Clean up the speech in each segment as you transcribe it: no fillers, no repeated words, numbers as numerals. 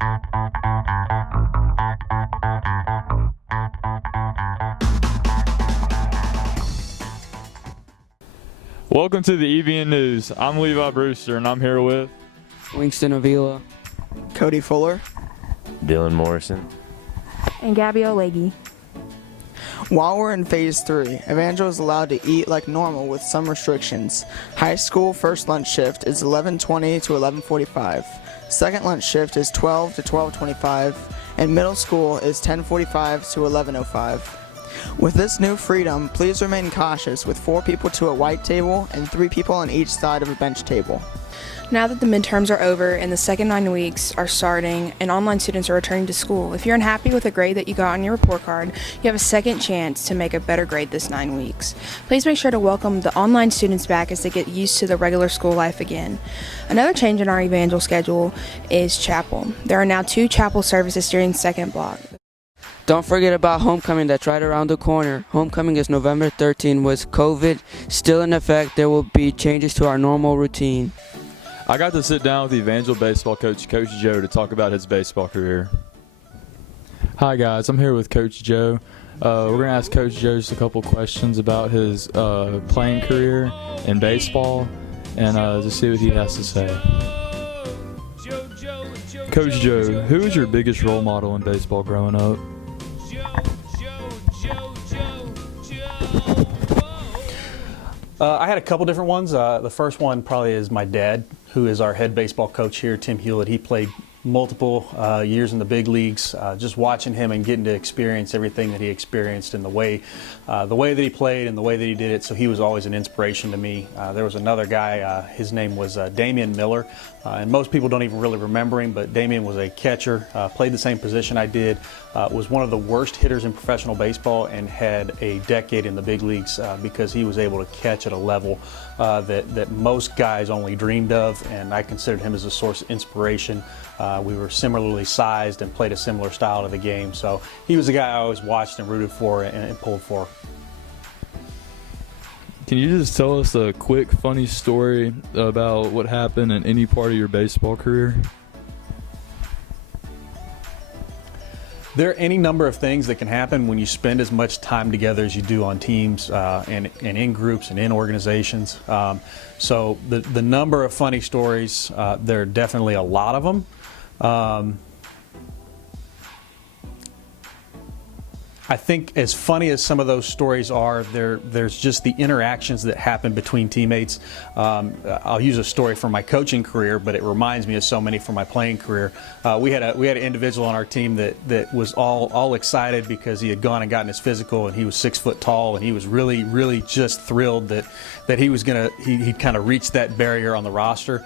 Welcome to the EBN News. I'm Levi Brewster, and I'm here with Winston Avila, Cody Fuller, Dylan Morrison, and Gabby Olegi. While we're in Phase 3, Evangel is allowed to eat like normal with some restrictions. High school first lunch shift is 11:20 to 11:45. Second lunch shift is 12 to 12:25, and middle school is 10:45 to 11:05. With this new freedom, please remain cautious with 4 people to a white table and 3 people on each side of a bench table. Now that the midterms are over and the second 9 weeks are starting and online students are returning to school, if you're unhappy with the grade that you got on your report card, you have a second chance to make a better grade this 9 weeks. Please make sure to welcome the online students back as they get used to the regular school life again. Another change in our Evangel schedule is chapel. There are now 2 chapel services during the second block. Don't forget about homecoming that's right around the corner. Homecoming is November 13. With COVID still in effect, there will be changes to our normal routine. I got to sit down with the Evangel baseball coach, Coach Joe, to talk about his baseball career. Hi guys, I'm here with Coach Joe. We're going to ask Coach Joe just a couple questions about his playing career in baseball and to see what he has to say. Coach Joe, who was your biggest role model in baseball growing up? I had a couple different ones. The first one probably is my dad, who is our head baseball coach here, Tim Hewlett. He played multiple years in the big leagues. Just watching him and getting to experience everything that he experienced and the way that he played and the way that he did it. So he was always an inspiration to me. There was another guy, his name was Damian Miller, and most people don't even really remember him, but Damian was a catcher, played the same position I did, was one of the worst hitters in professional baseball and had a decade in the big leagues because he was able to catch at a level that most guys only dreamed of, and I considered him as a source of inspiration. We were similarly sized and played a similar style to the game, so he was a guy I always watched and rooted for and pulled for. Can you just tell us a quick, funny story about what happened in any part of your baseball career? There are any number of things that can happen when you spend as much time together as you do on teams and in groups and in organizations. So the number of funny stories, there are definitely a lot of them. I think as funny as some of those stories are, there's just the interactions that happen between teammates. I'll use a story from my coaching career, but it reminds me of so many from my playing career. We had an individual on our team that was all excited because he had gone and gotten his physical, and he was 6 foot tall, and he was really just thrilled that he was he'd kind of reached that barrier on the roster.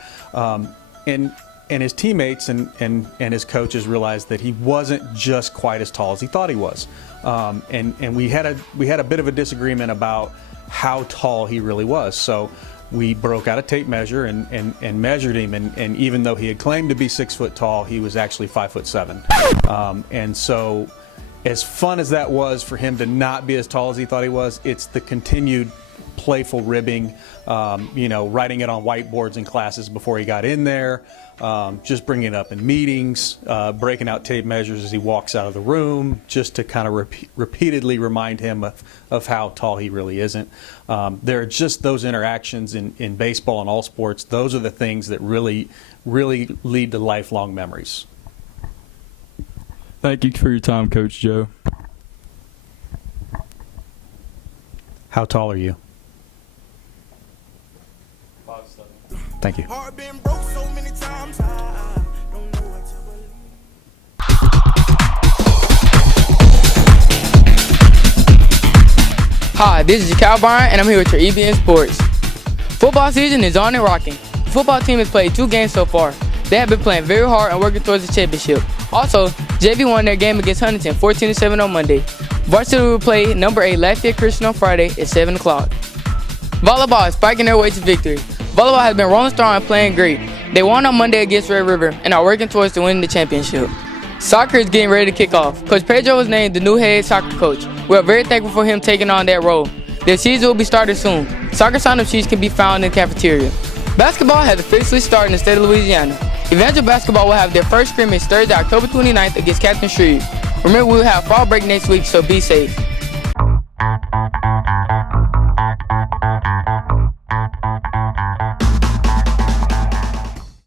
And his teammates and his coaches realized that he wasn't just quite as tall as he thought he was. And we had a bit of a disagreement about how tall he really was. So we broke out a tape measure and measured him. And even though he had claimed to be 6 foot tall, he was actually 5'7". And so as fun as that was for him to not be as tall as he thought he was, it's the continued playful ribbing, writing it on whiteboards in classes before he got in there, just bringing it up in meetings, breaking out tape measures as he walks out of the room, just to kind of repeatedly remind him of how tall he really isn't. There are just those interactions in baseball and all sports. Those are the things that really lead to lifelong memories. Thank you for your time, Coach Joe. How tall are you? 5'7". Thank you. Hi, this is Cal Bryant, and I'm here with your EBN Sports. Football season is on and rocking. The football team has played 2 games so far. They have been playing very hard and working towards the championship. Also, JV won their game against Huntington 14-7 on Monday. Varsity will play number 8 Lafayette Christian on Friday at 7 o'clock. Volleyball is spiking their way to victory. Volleyball has been rolling strong and playing great. They won on Monday against Red River and are working towards winning the championship. Soccer is getting ready to kick off. Coach Pedro was named the new head soccer coach. We are very thankful for him taking on that role. The season will be starting soon. Soccer sign-up sheets can be found in the cafeteria. Basketball has officially started in the state of Louisiana. Evangel basketball will have their first scrimmage Thursday, October 29th against Captain Shreve. Remember, we will have fall break next week, so be safe.